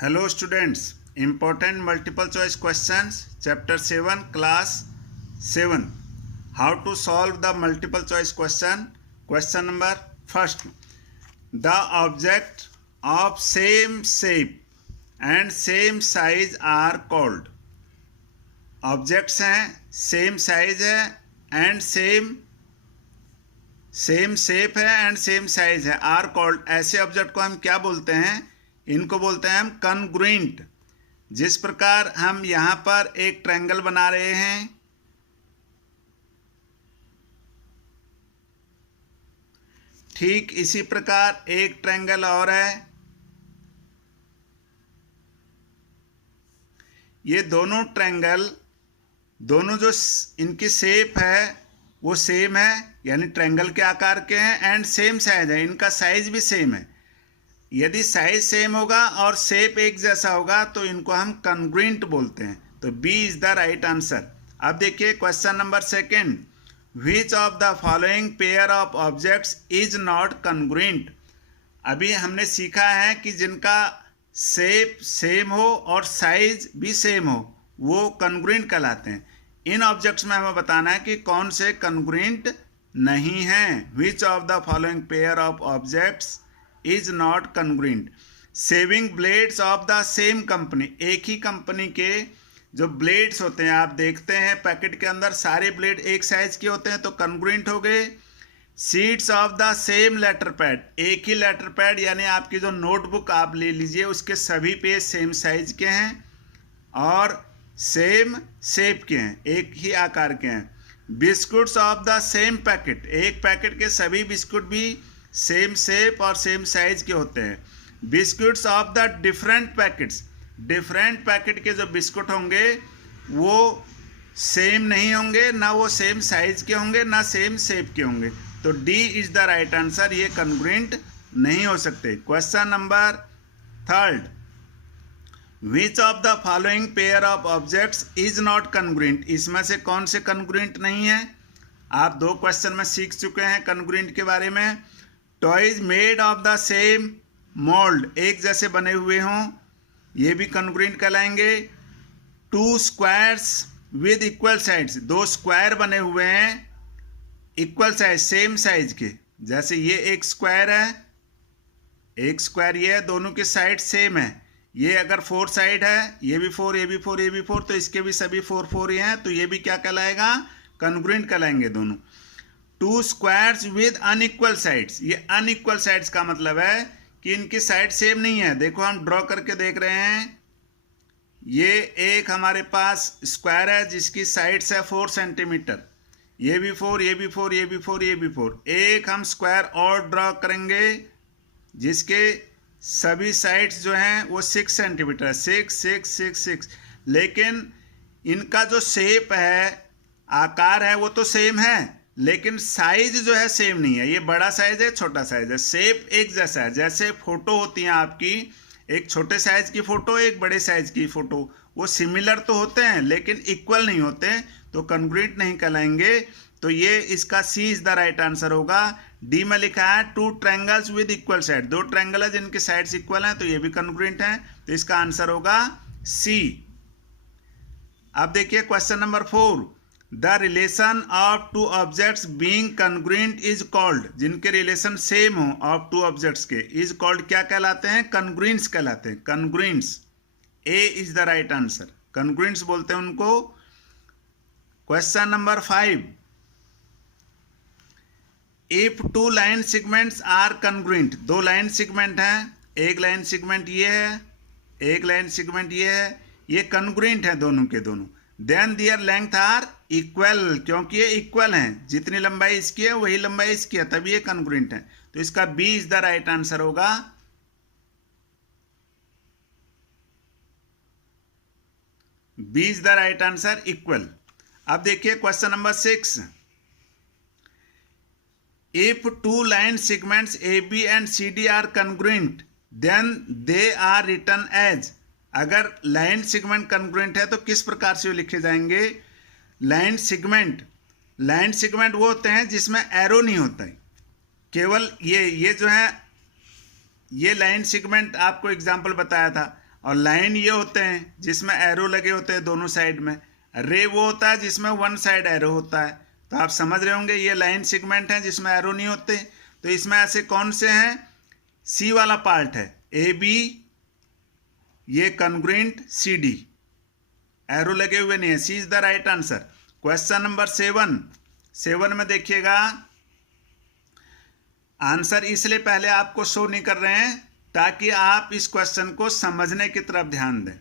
Hello students, important multiple choice questions, chapter 7, class 7. How to solve the multiple choice question? Question number first. The object of same shape and same size are called. Objects हैं, same size है and same shape है and same size है, are called. ऐसे object को हम क्या बोलते हैं? इनको बोलते हैं हम कॉन्ग्रुएंट। जिस प्रकार हम यहाँ पर एक ट्रायंगल बना रहे हैं, ठीक इसी प्रकार एक ट्रायंगल और है। ये दोनों ट्रायंगल, दोनों जो इनकी शेप है वो सेम है, यानी ट्रायंगल के आकार के हैं, एंड सेम साइज है, इनका साइज भी सेम है। यदि साइज सेम होगा और शेप एक जैसा होगा तो इनको हम कॉन्ग्रुएंट बोलते हैं। तो B is the right answer. अब देखिए question number second, which of the following pair of objects is not congruent. अभी हमने सीखा है कि जिनका शेप सेम हो और साइज भी सेम हो वो कॉन्ग्रुएंट कहलाते हैं। इन ऑब्जेक्ट्स में हमें बताना है कि कौन से कॉन्ग्रुएंट नहीं हैं। Which of the following pair of objects is not congruent. Saving blades of the same company, एक ही कंपनी के जो ब्लेड्स होते हैं, आप देखते हैं पैकेट के अंदर सारे ब्लेड एक साइज के होते हैं तो कॉन्ग्रुएंट हो गए। Sheets of the same letter pad, एक ही लेटर पैड यानी आपकी जो नोटबुक आप ले लीजिए उसके सभी पेज सेम साइज के हैं और सेम शेप के हैं, एक ही आकार के हैं। Biscuits of the same packet, एक पैकेट के सभी बिस्कुट भी सेम शेप और सेम साइज के होते हैं। Biscuits of the different packets, different packet के जो बिस्कुट होंगे वो सेम नहीं होंगे, ना वो सेम साइज के होंगे ना सेम शेप के होंगे। तो D is the right answer, ये कॉन्ग्रुएंट नहीं हो सकते। Question number third, which of the following pair of objects is not congruent. इसमें से कौन से कॉन्ग्रुएंट नहीं है? आप दो क्वेश्चन में सीख चुके हैं कॉन्ग्रुएंट के बारे में। Toys made of the same mould, एक जैसे बने हुए हों, ये भी कॉन्ग्रुएंट कहलाएंगे। Two squares with equal sides, दो स्क्वायर बने हुए हैं इक्वल साइज, सेम साइज के, जैसे ये एक स्क्वायर है, एक स्क्वायर ये है, दोनों के साइड सेम है। ये अगर 4 साइड है, ये भी 4, ये भी 4, ये भी 4, तो इसके भी सभी 4 4 ही हैं, तो ये भी क्या कहलाएगा? कॉन्ग्रुएंट कहलाएंगे दोनों। To squares with unequal sides, ये अनइक्वल साइड्स का मतलब है कि इनकी साइड सेम नहीं है। देखो हम ड्रॉ करके देख रहे हैं, ये एक हमारे पास स्क्वायर है जिसकी साइड्स है 4 सेंटीमीटर, ये भी 4, ये भी 4, ये भी 4, ये भी 4। एक हम स्क्वायर और ड्रॉ करेंगे जिसके सभी साइड्स जो हैं वो 6 सेंटीमीटर है, 6 6 6 6, लेकिन इनका जो शेप है, आकार है, वो तो सेम है लेकिन साइज जो है सेम नहीं है। ये बड़ा साइज है, छोटा साइज है, शेप एक जैसा है। जैसे फोटो होती हैं आपकी, एक छोटे साइज की फोटो, एक बड़े साइज की फोटो, वो सिमिलर तो होते हैं लेकिन इक्वल नहीं होते, तो कॉन्ग्रुएंट नहीं कहलाएंगे। तो ये इसका सी इज द राइट आंसर होगा। डी में लिखा है two triangles with equal side, दो ट्रायंगल है जिनके साइड्स इक्वल हैं, तो ये भी कॉन्ग्रुएंट हैं, तो इसका आंसर होगा सी। अब देखिए question number 4, the relation of two objects being congruent is called. जिनके रिलेशन सेम हो ऑफ टू ऑब्जेक्ट्स के, इज कॉल्ड क्या कहलाते हैं? कॉन्ग्रुएंट्स कहलाते हैं, congruents. A is the right answer, congruents बोलते हैं उनको। Question number 5, if two line segments are congruent, दो लाइन सेगमेंट हैं, एक लाइन सेगमेंट ये है, एक लाइन सेगमेंट ये है, ये कॉन्ग्रुएंट है दोनों के दोनों। Then their length are equal, क्योंकि ये इक्वल हैं, जितनी लंबाई इसकी है वही लंबाई इसकी है, तभी ये कॉन्ग्रुएंट है। तो इसका B is the right answer होगा। B is the right answer, equal. अब देखिए question number 6, if two line segments A B and C D are congruent then they are written as. अगर लाइन सेगमेंट कॉन्ग्रुएंट है तो किस प्रकार से लिखे जाएंगे? लाइन सेगमेंट, लाइन सेगमेंट वो होते हैं जिसमें एरो नहीं होता है, केवल ये जो है ये लाइन सेगमेंट आपको एग्जाम्पल बताया था। और लाइन ये होते हैं जिसमें एरो लगे होते हैं दोनों साइड में। रे वो होता है जिसमें वन साइड एरो होता है। तो आप समझ रहे होंगे ये लाइन सेगमेंट हैं जिसमें एरो नहीं होते। तो इसमें ऐसे कौन से हैं? सी वाला पार्ट है, ए बी, ये कॉन्ग्रुएंट सी डी, एरो लगे हुए नहीं है। C is the right answer. Question number 7 में देखिएगा, आंसर इसलिए पहले आपको शो नहीं कर रहे हैं ताकि आप इस क्वेश्चन को समझने की तरफ ध्यान दें।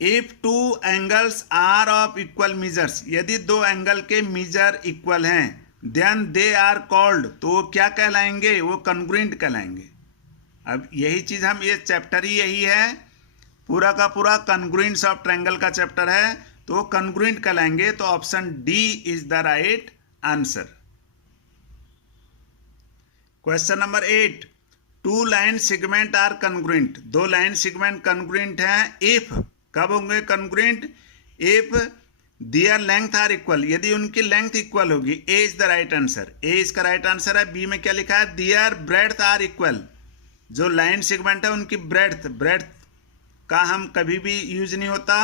If two angles are of equal measures, यदि दो एंगल के मीजर इक्वल हैं, देन दे आर कॉल्ड, तो वो क्या कहलाएंगे? वो कॉन्ग्रुएंट कहलाएंगे। अब यही चीज हम, ये चैप्टर ही यही है, पूरा का पूरा कॉन्ग्रुएंट्स ऑफ ट्रायंगल का चैप्टर है, तो वो कॉन्ग्रुएंट कहलाएंगे। तो option D is the right answer. Question number 8, two line segment are congruent, दो लाइन सेगमेंट कॉन्ग्रुएंट हैं। इफ, कब होंगे congruent? If their length are equal, यदि उनकी लेंथ इक्वल होगी। A is the right answer, A इसका right answer है। B में क्या लिखा है? देयर ब्रेड्थ आर इक्वल, जो लाइन सेगमेंट है उनकी ब्रेड्थ का हम कभी भी यूज नहीं होता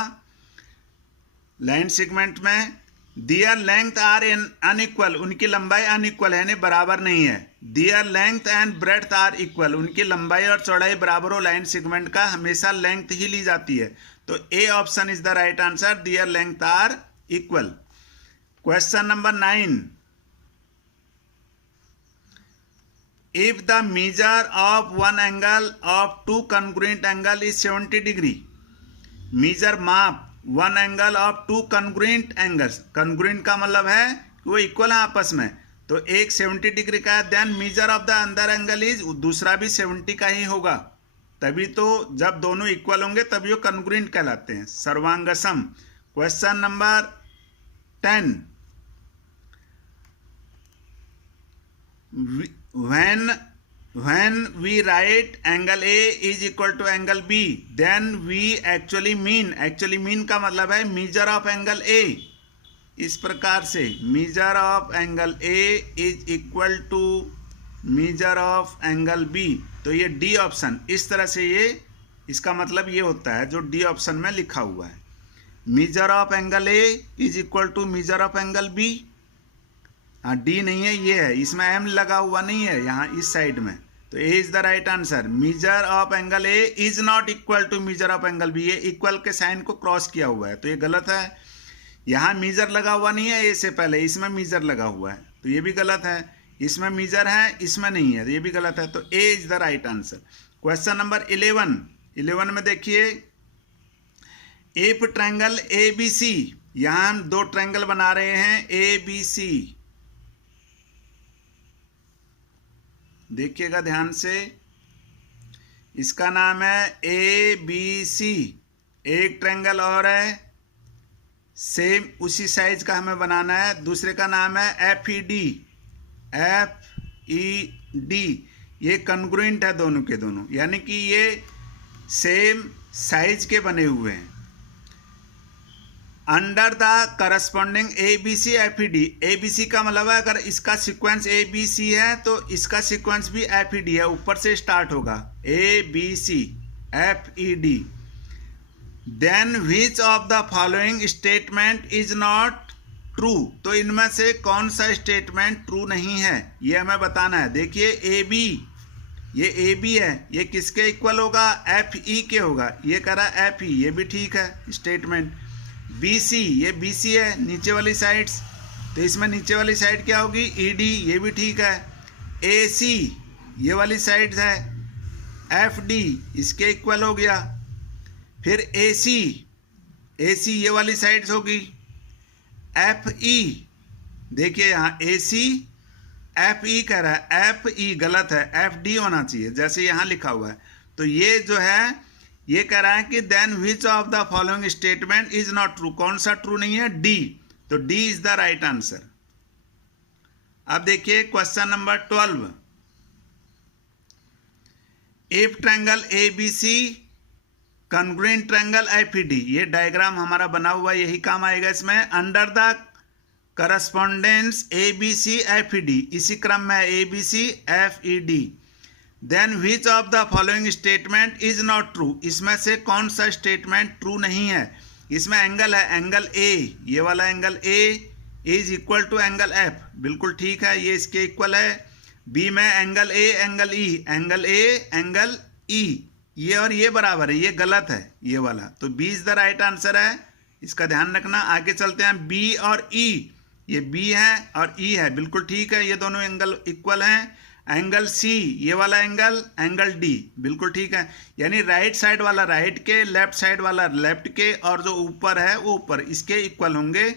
लाइन सेगमेंट में। दियर लेंथ आर अनइक्वल, उनकी लंबाई अनइक्वल है, यानी बराबर नहीं है। Their length and breadth are equal, उनकी लंबाई और चौड़ाई बराबर हो। लाइन सेगमेंट का हमेशा लेंथ ही ली जाती है। तो A option is the right answer, their length are equal. Question number 9, if the measure of one angle of two congruent angle is 70 degree, measure माप one angle of two congruent angles, congruent का मतलब है कि वो equal है आपस में, तो एक 70 डिग्री का है। Then measure of the other angle is, दूसरा भी 70 का ही होगा, तभी तो जब दोनों इक्वल होंगे तभी वो कॉन्ग्रुएंट कहलाते हैं, सर्वांगसम। Question number 10, when we write angle A is equal to angle B, then we actually mean का मतलब है measure of angle A। इस प्रकार से measure of angle A is equal to measure of angle B, तो ये D option, इस तरह से ये इसका मतलब ये होता है जो D ऑप्शन में लिखा हुआ है। measure of angle A is equal to measure of angle B। हाँ, डी नहीं है, ये है, इसमें एम लगा हुआ नहीं है यहाँ इस साइड में, तो A is the right answer. Measure of angle A is not equal to measure of angle B, ये इक्वल के साइन को क्रॉस किया हुआ है, तो ये गलत है। यहाँ मीजर लगा हुआ नहीं है ए से पहले, इसमें मीजर लगा हुआ है, तो ये भी गलत है। इसमें मीजर है, इसमें नहीं है, तो ये भी गलत है, तो A is the right answer. Question number 11 में देखिए, if triangle A B C, यहाँ हम दो ट्रायंगल बना रहे हैं ए बी सी, देखिएगा ध्यान से, इसका नाम है ए बी सी, एक ट्रायंगल और है सेम उसी साइज का हमें बनाना है, दूसरे का नाम है एफ ई डी, ये कॉन्ग्रुएंट है दोनों के दोनों, यानी कि ये सेम साइज के बने हुए हैं। Under the corresponding A B C F E D, A B C का मतलब है अगर इसका सीक्वेंस ए बी सी है तो इसका सीक्वेंस भी एफ ई डी है, ऊपर से स्टार्ट होगा A B C F E D. Then which of the following statement is not true, तो इनमें से कौन सा स्टेटमेंट ट्रू नहीं है ये हमें बताना है। देखिए ए बी, ये ए बी है, ये किसके इक्वल होगा? एफ ई के होगा, ये कह रहा एफ ई, ये भी ठीक है स्टेटमेंट। बी सी, ये बी सी है नीचे वाली साइड्स, तो इसमें नीचे वाली साइड क्या होगी? ई डी, ये भी ठीक है। ए सी, ये वाली साइड्स है, एफ डी इसके इक्वल हो गया। फिर ए सी, ये वाली साइड्स होगी। एफ ई, देखिए यहाँ ए सी एफ ई कह रहा है, एफ ई गलत है, एफ डी होना चाहिए जैसे यहाँ लिखा हुआ है। तो ये जो है ये कह रहा है कि then which of the following statement is not true, कौन सा ट्रू नहीं है? डी, तो D is the right answer. अब देखिए question number 12, if triangle A B C congruent triangle F E D, ये डायग्राम हमारा बना हुआ है, यही काम आएगा इसमें। Under the correspondence A B C F E D, इसी क्रम में A B C F E D, then which of the following statement is not true, इसमें से कौन सा स्टेटमेंट ट्रू नहीं है। इसमें एंगल है एंगल ए, ये वाला angle A is equal to angle F, बिल्कुल ठीक है, ये इसके इक्वल है। बी में angle A angle E, angle A angle E, ये और ये बराबर है, ये गलत है ये वाला, तो B is the right answer है, इसका ध्यान रखना। आगे चलते हैं, बी और ई, ये बी है और ई है, बिल्कुल ठीक है, ये दोनों एंगल इक्वल हैं। एंगल सी, ये वाला एंगल एंगल डी, बिल्कुल ठीक है, यानी राइट साइड वाला राइट के, लेफ्ट साइड वाला लेफ्ट के, और जो ऊपर है वो ऊपर, इसके इक्वल होंगे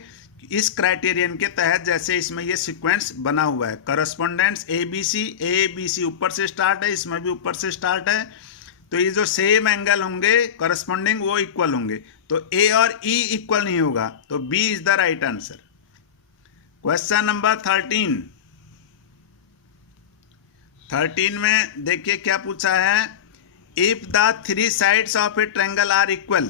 इस क्राइटेरियन के तहत, जैसे इसमें ये सीक्वेंस बना हुआ है। करस्पॉन्डेंस ए बी सी ऊपर से स्टार्ट है, इसमें भी ऊपर से स्टार्ट है, तो ये जो सेम एंगल होंगे करस्पॉन्डिंग वो इक्वल होंगे, तो ए और ई इक्वल नहीं होगा, तो B is the right answer. Question number 13 में देखिए क्या पूछा है, if the three sides of a triangle are equal,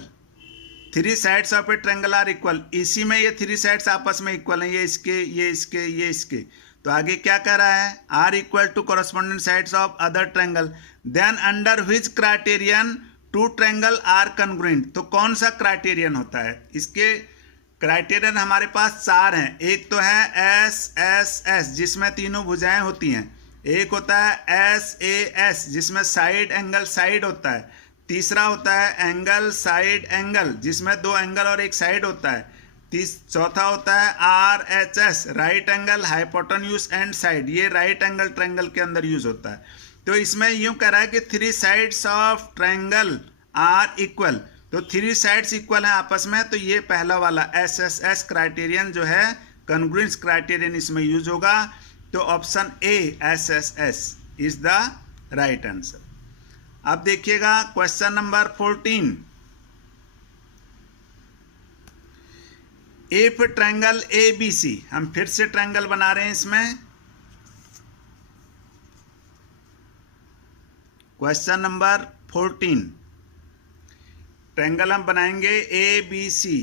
three sides of a triangle are equal, इसी में ये थ्री साइड्स आपस में इक्वल हैं, ये इसके ये इसके ये इसके, तो आगे क्या कह रहा है, are equal to corresponding sides of other triangle, then under which criterion two triangles are congruent, तो कौन सा क्राइटेरियन होता है। इसके क्राइटेरियन हमारे पास चार हैं, एक तो है एस एस एस जिसमें तीनों भुजाएं होती हैं, एक होता है एस ए एस जिसमें साइड एंगल साइड होता है, तीसरा होता है एंगल साइड एंगल जिसमें दो एंगल और एक साइड होता है, चौथा होता है R H S right angle hypotenuse and side, ये राइट एंगल ट्रायंगल के अंदर यूज होता है। तो इसमें यूं कह रहा है कि three sides of triangle are equal, तो थ्री साइड्स इक्वल हैं आपस में, तो ये पहला वाला एस एस एस क्राइटेरियन जो है कॉन्ग्रुएंस क्राइटेरियन इसमें यूज होगा, तो option A S S S is the right answer. अब देखिएगा question number 14, if triangle A B C, हम फिर से ट्रायंगल बना रहे हैं इसमें। क्वेश्चन नंबर 14, ट्रायंगल हम बनाएंगे ए बी सी,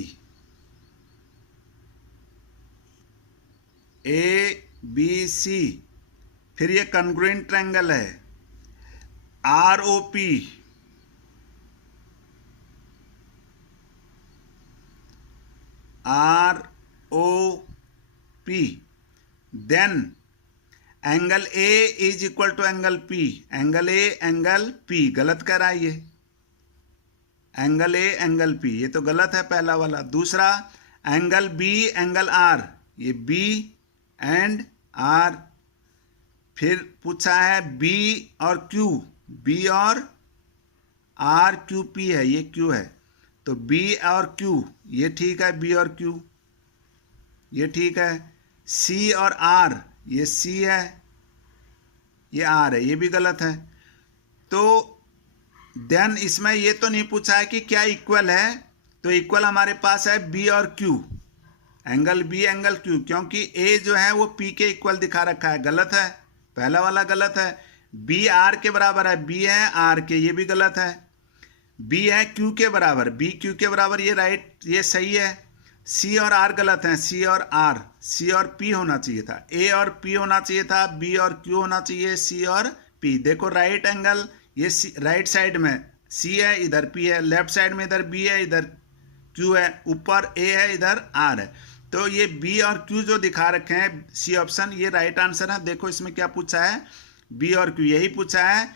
ए बी सी, फिर ये कॉन्ग्रुएंट ट्रायंगल है R O P, R O P, then angle A is equal to angle P, angle A angle P, गलत कर रहा है ये, एंगल ए एंगल पी, ये तो गलत है पहला वाला। दूसरा एंगल बी एंगल आर, ये बी एंड आर, फिर पूछा है बी और क्यू, बी और आर क्यू पी है, ये क्यू है, तो बी और क्यू ये ठीक है, बी और क्यू ये ठीक है। सी और आर, ये सी है, ये आर है, ये भी गलत है। तो देन इसमें ये तो नहीं पूछा है कि क्या इक्वल है, तो इक्वल हमारे पास है बी और Q, angle B angle Q, क्योंकि ए जो है वो पी के इक्वल दिखा रखा है, गलत है, पहला वाला गलत है। बी आर के बराबर है, बी है आर के, ये भी गलत है। बी है क्यू के बराबर, बी क्यू के बराबर, ये राइट, ये सही है। सी और आर गलत हैं, सी और आर, सी और पी होना चाहिए था, ए और पी होना चाहिए था, बी और क्यू होना चाहिए, सी और पी। देखो राइट एंगल, ये राइट साइड में सी है, इधर पी है, लेफ्ट साइड में इधर बी है, इधर क्यू है, ऊपर ए है, इधर आर है, तो ये बी और क्यू जो दिखा रखे हैं सी ऑप्शन, ये राइट आंसर है। देखो इसमें क्या पूछा है, बी और क्यू, यही पूछा है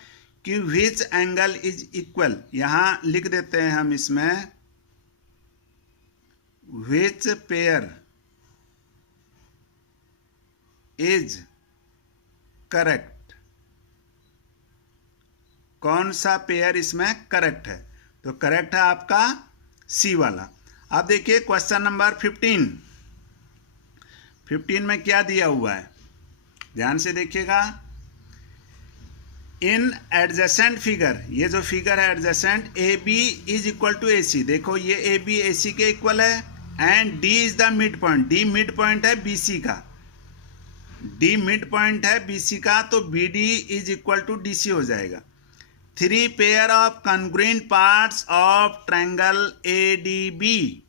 कि विच एंगल इज इक्वल, यहां लिख देते हैं हम इसमें विच पेयर इज करेक्ट, कौन सा पेयर इसमें करेक्ट है, तो करेक्ट है आपका सी वाला। अब देखिए क्वेश्चन नंबर 15 में क्या दिया हुआ है, ध्यान से देखिएगा। इन एडजेसेंट फिगर, ये जो फिगर है adjacent, A B is equal to A C, देखो ये ए बी ए सी के इक्वल है, and D is the mid point, D mid point है बी सी का, डी मिड पॉइंट है बी सी का, तो B D is equal to D C हो जाएगा। Three pair of congruent parts of triangle A D B,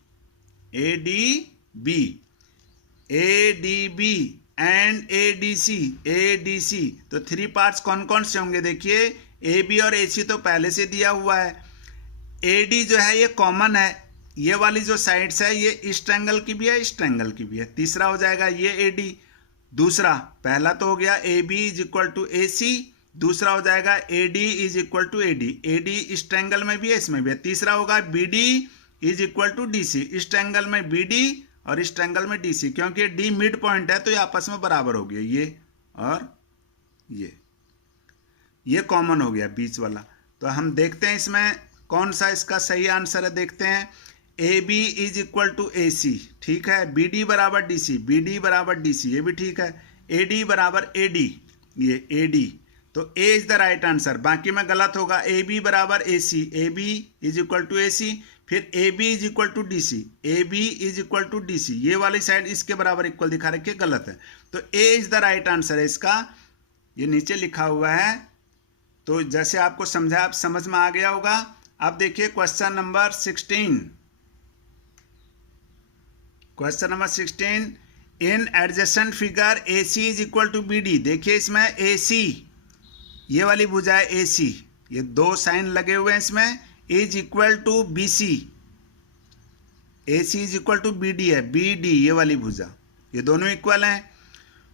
A D B, A D B and ADC। तो 3 parts कौन कौन से होंगे? देखिए AB और AC तो पहले से दिया हुआ है। AD जो है ये कॉमन है, ये वाली जो साइड्स है ये इस ट्रायंगल की भी है, इस ट्रायंगल की भी है। तीसरा हो जाएगा ये AD। दूसरा, पहला तो हो गया AB is equal to AC, दूसरा हो जाएगा AD is equal to AD। AD इस ट्रायंगल में भी है, इसमें भी है। तीसरा होगा BD is equal to DC, इस ट्रायंगल में BD और इस ट्रायंगल में DC, क्योंकि D मिड पॉइंट है तो ये आपस में बराबर हो गया, ये और ये कॉमन हो गया बीच वाला। तो हम देखते हैं इसमें कौन सा इसका सही आंसर है, देखते हैं। AB is equal to AC, ठीक है। BD बराबर DC, BD बराबर DC, ये भी ठीक है। AD बराबर AD, ये AD, तो A is the right answer. बाकी में गलत होगा। AB बराबर AC, AB is equal to AC, फिर AB is equal to DC, AB is equal to DC, ये वाली साइड इसके बराबर इक्वल दिखा रखी है, गलत है। तो A is the right answer है इसका, ये नीचे लिखा हुआ है। तो जैसे आपको समझा, आप समझ में आ गया होगा। अब देखिए question number 16। Question number 16, in adjacent figure AC is equal to BD। देखिए इसमें AC, ये वाली भुजा है AC, ये दो साइन लगे हुए हैं इसमें, is equal to BC। AC is equal to BD है, BD ये वाली भुजा, ये दोनों इक्वल हैं।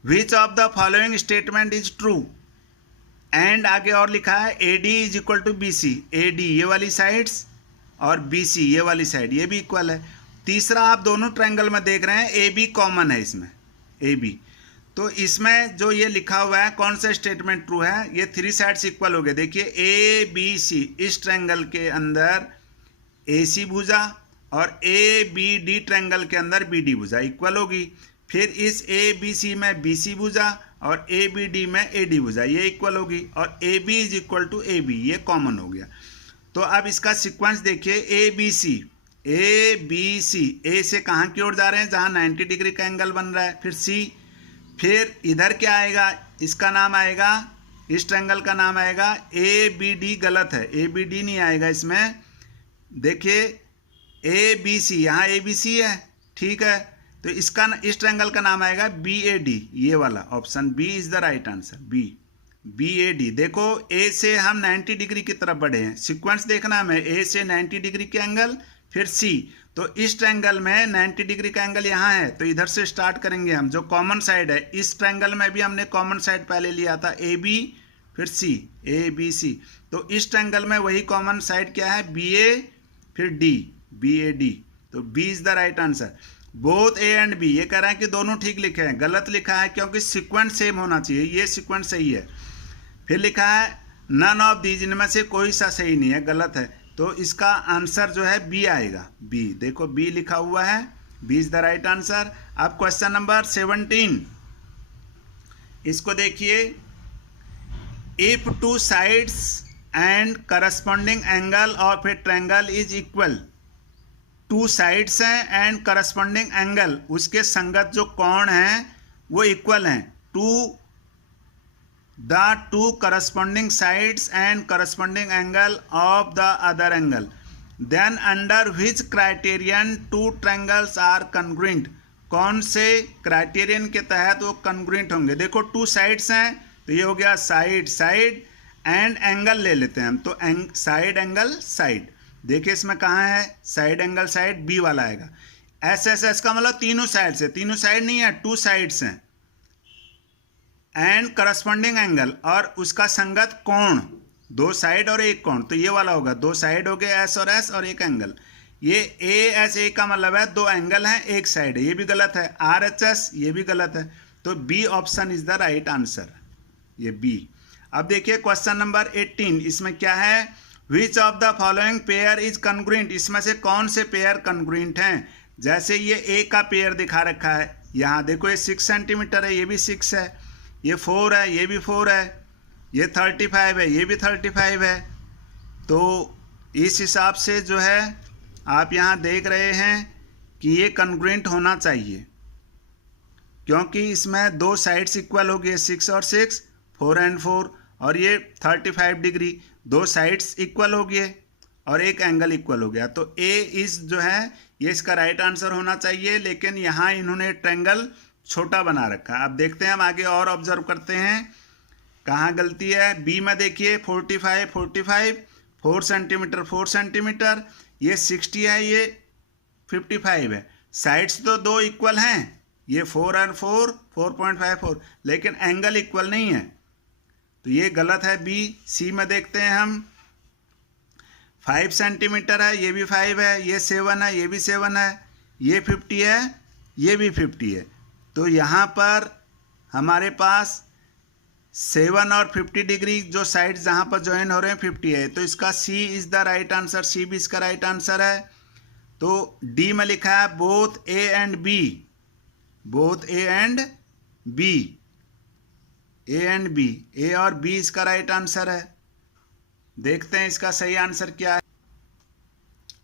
Which of the following statement is true, and आगे और लिखा है AD is equal to BC। AD ये वाली साइड्स और BC ये वाली साइड, ये भी इक्वल है। तीसरा, आप दोनों ट्रायंगल में देख रहे हैं AB कॉमन है इसमें, AB। तो इसमें जो ये लिखा हुआ है कौन सा स्टेटमेंट ट्रू है? ये 3 साइड्स इक्वल हो गए। देखिए ABC, इस ट्रायंगल के अंदर AC भुजा और ABD ट्रायंगल के अंदर BD भुजा इक्वल होगी। फिर इस ABC में BC भुजा और ABD में AD भुजा, ये इक्वल होगी। और AB is equal to AB, ये कॉमन हो गया। तो अब इसका सीक्वेंस देखिए, ABC, A से कहाँ की ओर जा रहे हैं? जहाँ 90 डिग्री का एंगल बन रहा है। फिर C, फिर इधर क्या आएगा? इसका नाम आएगा, इस ट्रायंगल का नाम आएगा ABD। गलत है, ABD नहीं आएगा इसमें। देखिए ABC, यहाँ ABC है, ठीक है। तो इसका, इस ट्रायंगल का नाम आएगा BAD, ये वाला option B is the right answer, BAD। देखो A से हम 90 डिग्री की तरफ बढ़े हैं, सीक्वेंस देखना हमें। A से 90 डिग्री के एंगल, फिर C, तो इस ट्रायंगल में 90 डिग्री का एंगल यहाँ है, तो इधर से स्टार्ट करेंगे हम। जो कॉमन साइड है, इस ट्रायंगल में भी हमने कॉमन साइड पहले लिया था, AB फिर C, ABC। तो इस ट्रायंगल में वही कॉमन साइड क्या है? BA फिर D, BAD। तो B is the right answer. Both A and B, ये कह रहे हैं कि दोनों ठीक लिखे हैं, गलत लिखा है क्योंकि सीक्वेंस सेम होना चाहिए, ये सीक्वेंस सही है। फिर लिखा है नन ऑफ दीज, इनमें से कोई सा सही नहीं है, गलत है। तो इसका आंसर जो है B आएगा, B। देखो B लिखा हुआ है, B is the right answer. अब क्वेश्चन नंबर 17, इसको देखिए। If two sides and corresponding angle of a triangle is equal, 2 sides हैं एंड करस्पॉन्डिंग एंगल, उसके संगत जो कोण हैं वो इक्वल हैं। The two corresponding sides and corresponding angle of the other angle, then under which criterion 2 triangles are congruent? कौन से क्राइटेरियन के तहत वो congruent होंगे? देखो 2 साइड्स हैं, तो ये हो गया साइड एंड एंगल ले लेते हैं हम, तो साइड एंगल साइड। देखिए इसमें कहाँ है साइड एंगल साइड? B वाला आएगा। SSS का मतलब तीनों साइड से, तीनों साइड नहीं है, 2 साइड्स हैं एंड करस्पॉन्डिंग एंगल, और उसका संगत कोण, 2 साइड और एक कोण, तो ये वाला होगा। 2 साइड हो गए S और S और एक एंगल। ये ASA का मतलब है 2 एंगल हैं, एक साइड है, ये भी गलत है। RHS, ये भी गलत है। तो B option is the right answer, ये B। अब देखिए क्वेश्चन नंबर 18, इसमें क्या है? विच of the following pair is congruent, इसमें से कौन से पेयर कॉन्ग्रुएंट हैं? जैसे ये A का पेयर दिखा रखा है, यहाँ देखो ये 6 सेंटीमीटर है, ये भी 6 है, ये 4 है, ये भी 4 है, ये 35 है, ये भी 35 है। तो इस हिसाब से जो है आप यहाँ देख रहे हैं कि ये कॉन्ग्रुएंट होना चाहिए, क्योंकि इसमें 2 साइड्स इक्वल हो गए, 6 और 6, 4 एंड 4, और ये 35 डिग्री, 2 साइड्स इक्वल हो गए और एक एंगल इक्वल हो गया। तो A इस जो है ये इसका राइट आंसर होना चाहिए, लेकिन यहाँ इन्होंने ट्रायंगल छोटा बना रखा है। अब देखते हैं हम आगे और ऑब्जर्व करते हैं कहाँ गलती है। बी में देखिए 45 4 सेंटीमीटर 4 सेंटीमीटर, ये 60 है, ये 55 है। साइड्स तो दो इक्वल हैं, ये 4 और 4 4.54, लेकिन एंगल इक्वल नहीं है, तो ये गलत है बी। सी में देखते हैं हम 5 सेंटीमीटर है, ये भी 5 है, ये 7 है, ये भी 7 है, ये 50 है, ये भी 50 है। तो यहाँ पर हमारे पास 7 और 50 डिग्री जो साइड्स जहाँ पर ज्वाइन हो रहे हैं 50 है, तो इसका सी इज़ द राइट आंसर। सी भी इसका राइट आंसर है। तो डी में लिखा है both A and B, both A and B, A and B, A और बी इसका राइट आंसर है। देखते हैं इसका सही आंसर क्या है।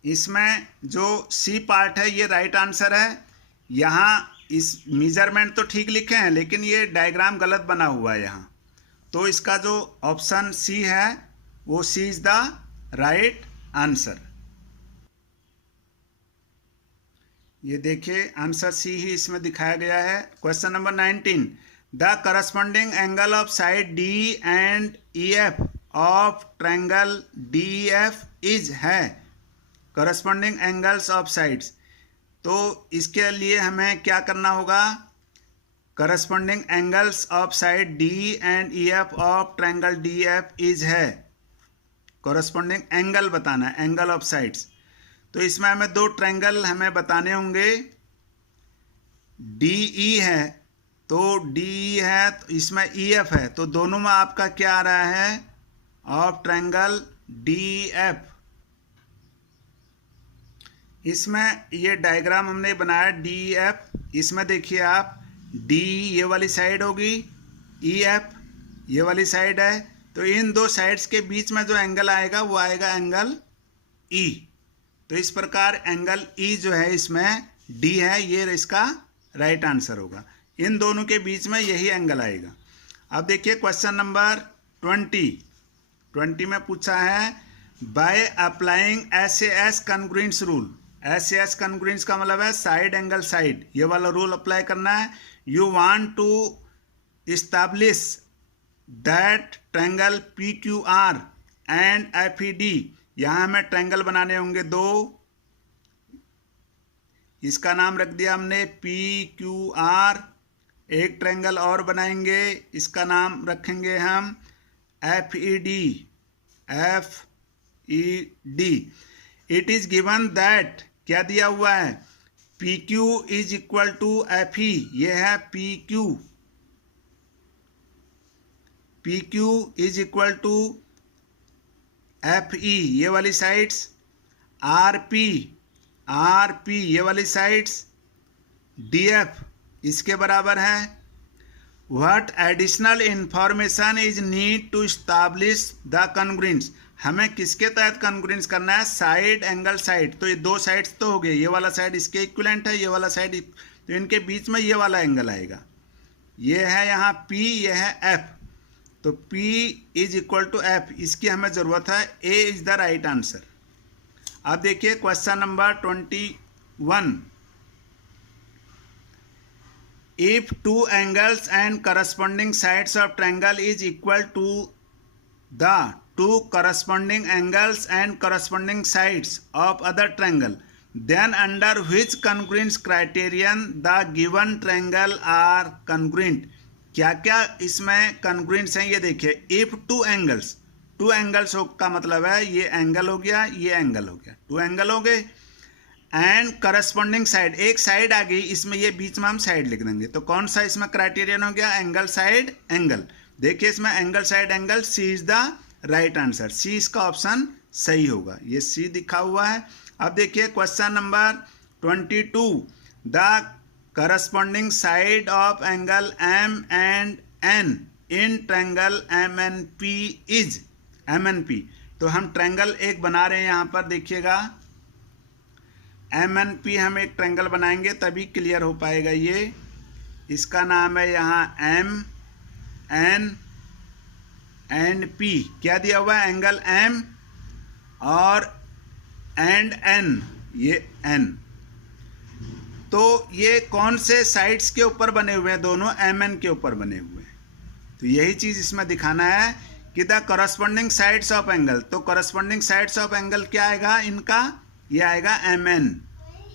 इसमें जो सी पार्ट है ये राइट आंसर है। यहाँ इस मेजरमेंट तो ठीक लिखे हैं, लेकिन ये डायग्राम गलत बना हुआ है यहाँ, तो इसका जो ऑप्शन सी है वो सी इज द राइट आंसर। ये देखिए आंसर सी ही इसमें दिखाया गया है। Question number 19, the corresponding angle of side D and E F of triangle D F is है। करस्पॉन्डिंग एंगल्स ऑफ साइड्स, तो इसके लिए हमें क्या करना होगा। Corresponding angles of side D and E F of triangle D F is है। Corresponding angle बताना है, एंगल ऑफ साइड्स। तो इसमें हमें दो ट्रायंगल हमें बताने होंगे। डी ई है, तो डी है, तो इसमें ई एफ है, तो दोनों में आपका क्या आ रहा है, ऑफ ट्रायंगल डी एफ। इसमें ये डायग्राम हमने बनाया डी एफ, इसमें देखिए आप डी ये वाली साइड होगी, ई एफ ये वाली साइड है, तो इन दो साइड्स के बीच में जो एंगल आएगा वो आएगा एंगल ई। तो इस प्रकार एंगल ई जो है इसमें डी है, ये इसका राइट आंसर होगा। इन दोनों के बीच में यही एंगल आएगा। अब देखिए क्वेश्चन नंबर 20 में पूछा है by applying SAS congruence rule. SAS congruence का मतलब है साइड एंगल साइड, ये वाला रूल अप्लाई करना है। You want to establish that triangle PQR and FED, यहाँ हमें ट्रायंगल बनाने होंगे दो, इसका नाम रख दिया हमने PQR। एक ट्रायंगल और बनाएंगे, इसका नाम रखेंगे हम FED। It is given that, क्या दिया हुआ है, PQ is equal to FE, ये है PQ is equal to FE ये वाली साइड्स, RP ये वाली साइड्स, DF इसके बराबर है। What additional information is need to establish the congruence, हमें किसके तहत कॉन्ग्रुएंस करना है, साइड एंगल साइड। तो ये दो साइड्स तो हो गए, ये वाला साइड इसके इक्विवेलेंट है, ये वाला साइड, तो इनके बीच में ये वाला एंगल आएगा। ये है यहाँ P, ये है F, तो P is equal to F, इसकी हमें ज़रूरत है। A is the right answer. अब देखिए question number 21, if two angles and corresponding sides of triangle is equal to the two corresponding angles and corresponding sides of other triangle, then under which congruence criterion the given triangle are congruent। क्या क्या इसमें congruence हैं ये देखिए। if two angles का मतलब है ये एंगल हो गया, ये एंगल हो गया, टू एंगल हो गए, एंड करस्पॉन्डिंग साइड, एक साइड आ गई, इसमें ये बीच में हम साइड लिख देंगे। तो कौन सा इसमें क्राइटेरियन हो गया, एंगल साइड एंगल। देखिए इसमें angle side angle, C is the right answer. C इसका ऑप्शन सही होगा, ये सी दिखा हुआ है। अब देखिए question number 22, the corresponding side of angle M and N in triangle MNP is MNP। तो हम ट्रायंगल एक बना रहे हैं यहाँ पर, देखिएगा MNP हम एक ट्रायंगल बनाएंगे तभी क्लियर हो पाएगा ये। इसका नाम है यहाँ M N एंड P। क्या दिया हुआ है, एंगल M और एंड N, ये N। तो ये कौन से साइड्स के ऊपर बने हुए हैं? दोनों MN के ऊपर बने हुए हैं। तो यही चीज़ इसमें दिखाना है कि the corresponding sides of angle. तो करस्पॉन्डिंग साइड्स ऑफ एंगल क्या आएगा इनका? ये आएगा MN।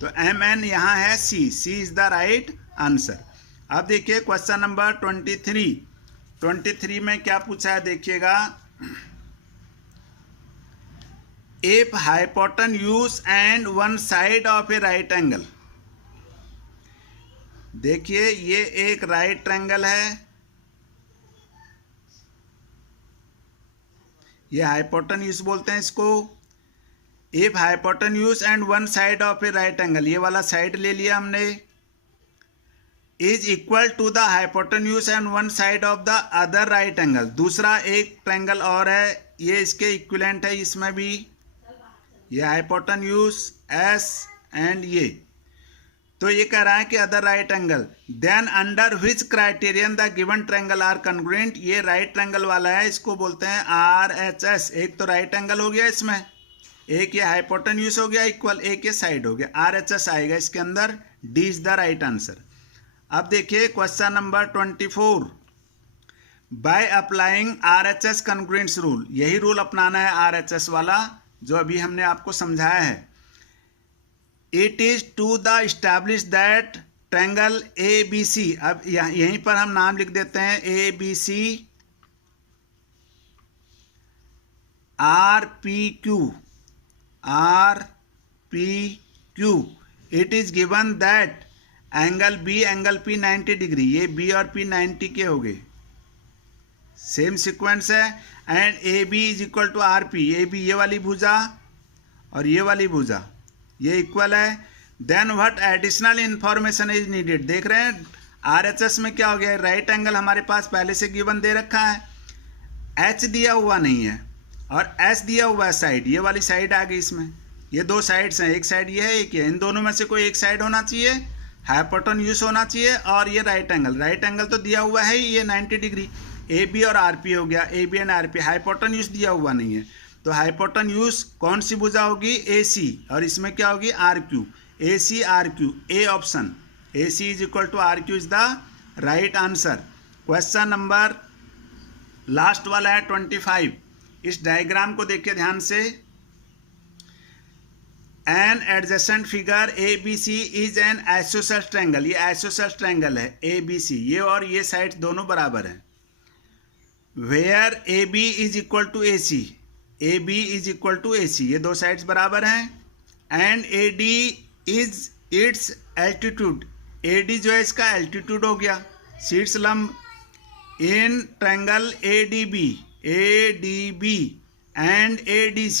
तो MN यहाँ है C is the right answer. अब देखिए क्वेश्चन नंबर 23 में क्या पूछा है देखिएगा। If hypotenuse and one side of a right angle. देखिए ये एक राइट ट्रायंगल है, ये हाइपोटेन्यूज बोलते हैं इसको। If hypotenuse and one side of a right angle, ये वाला साइड ले लिया हमने, is equal to the hypotenuse and one side of the other right angle. दूसरा एक ट्रायंगल और है, ये इसके इक्विवेलेंट है, इसमें भी ये हाइपोटेन्यूज S एंड ये। तो ये कह रहा है कि other right angle, then under which criterion the given triangle are congruent. ये राइट ट्रायंगल वाला है, इसको बोलते हैं RHS। एक तो राइट एंगल हो गया इसमें, एक ये हाइपोटेन्यूज हो गया इक्वल, एक ये साइड हो गया, RHS आएगा इसके अंदर। D is the right answer. अब देखिए question number 24। By applying RHS congruence rule, यही रूल अपनाना है RHS वाला जो अभी हमने आपको समझाया है। It is to the establish that triangle ABC। अब यहीं पर हम नाम लिख देते हैं ABC RPQ। It is given that angle P 90 degree. ये B और P 90 के हो गए, सेम सीक्वेंस है। And AB is equal to RP। AB ये वाली भुजा और ये वाली भुजा ये इक्वल है। Then what additional information is needed. देख रहे हैं RHS में क्या हो गया, राइट एंगल हमारे पास पहले से गिवन दे रखा है, H दिया हुआ नहीं है और S दिया हुआ है साइड, ये वाली साइड आ गई इसमें। ये दो साइड्स हैं, एक साइड ये है एक ये, इन दोनों में से कोई एक साइड होना चाहिए, हाइपोटेन्यूज होना चाहिए, और ये राइट एंगल तो दिया हुआ है ये 90 डिग्री। AB और RP हो गया, AB एंड RP। हाइपोटेन्यूज दिया हुआ नहीं है, तो हाइपोटेन्यूज कौन सी भुजा होगी? AC, और इसमें क्या होगी? RQ। AC RQ, A option, AC is equal to RQ is the right answer. Question number last वाला है 25। इस डायग्राम को देखिए ध्यान से। An adjacent figure ABC is an isosceles triangle. ये आइसोसेलेस ट्रायंगल है ABC, ये और ये साइड दोनों बराबर हैं। Where AB is equal to AC, AB is equal to AC, ये दो साइड्स बराबर हैं। And AD is its altitude, AD जो है इसका एल्टीट्यूड हो गया। शीर्ष लंब in triangle ADB and ADC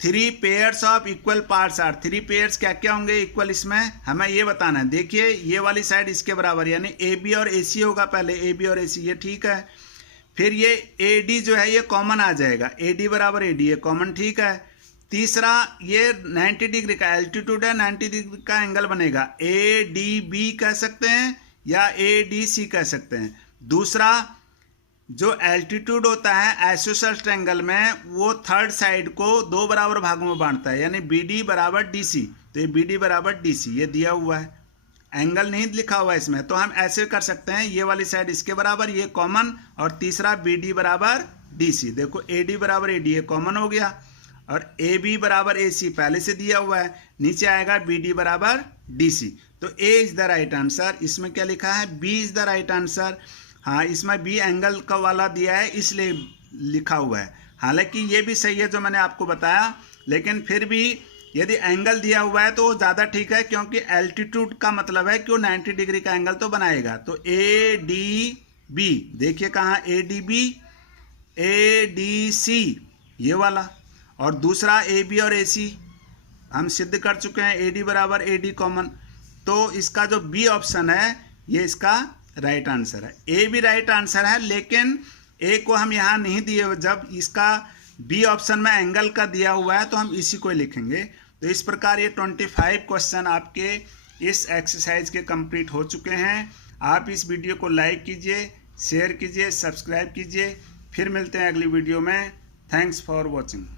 3 pairs of equal parts are. 3 pairs क्या क्या होंगे इक्वल, इसमें हमें ये बताना है। देखिए ये वाली साइड इसके बराबर, यानी AB और AC होगा पहले, AB और AC, ये ठीक है। फिर ये AD जो है ये कॉमन आ जाएगा, AD बराबर AD, ये कॉमन, ठीक है। तीसरा ये 90 डिग्री का एल्टीट्यूड है, 90 डिग्री का एंगल बनेगा, ADB कह सकते हैं या ADC कह सकते हैं। दूसरा जो एल्टीट्यूड होता है आइसोसेलेस ट्रायंगल में, वो थर्ड साइड को 2 बराबर भागों में बांटता है, यानी BD बराबर DC। तो ये BD बराबर DC ये दिया हुआ है, एंगल नहीं लिखा हुआ है इसमें, तो हम ऐसे कर सकते हैं, ये वाली साइड इसके बराबर, ये कॉमन, और तीसरा BD बराबर DC। देखो AD बराबर AD ये कॉमन हो गया, और AB बराबर AC पहले से दिया हुआ है, नीचे आएगा BD बराबर DC। तो A is the right answer. इसमें क्या लिखा है? B is the right answer. हाँ, इसमें B एंगल का वाला दिया है इसलिए लिखा हुआ है। हालांकि ये भी सही है जो मैंने आपको बताया, लेकिन फिर भी यदि एंगल दिया हुआ है तो ज़्यादा ठीक है, क्योंकि एल्टीट्यूड का मतलब है कि वो 90 डिग्री का एंगल तो बनाएगा। तो ADB, देखिए कहाँ ADB, ADC ये वाला, और दूसरा AB और AC हम सिद्ध कर चुके हैं, AD बराबर AD कॉमन। तो इसका जो B ऑप्शन है ये इसका राइट आंसर है। A भी राइट आंसर है, लेकिन A को हम यहाँ नहीं दिए, जब इसका B ऑप्शन में एंगल का दिया हुआ है तो हम इसी को लिखेंगे। तो इस प्रकार ये 25 क्वेश्चन आपके इस एक्सरसाइज के कंप्लीट हो चुके हैं। आप इस वीडियो को लाइक कीजिए, शेयर कीजिए, सब्सक्राइब कीजिए। फिर मिलते हैं अगली वीडियो में। Thanks for watching.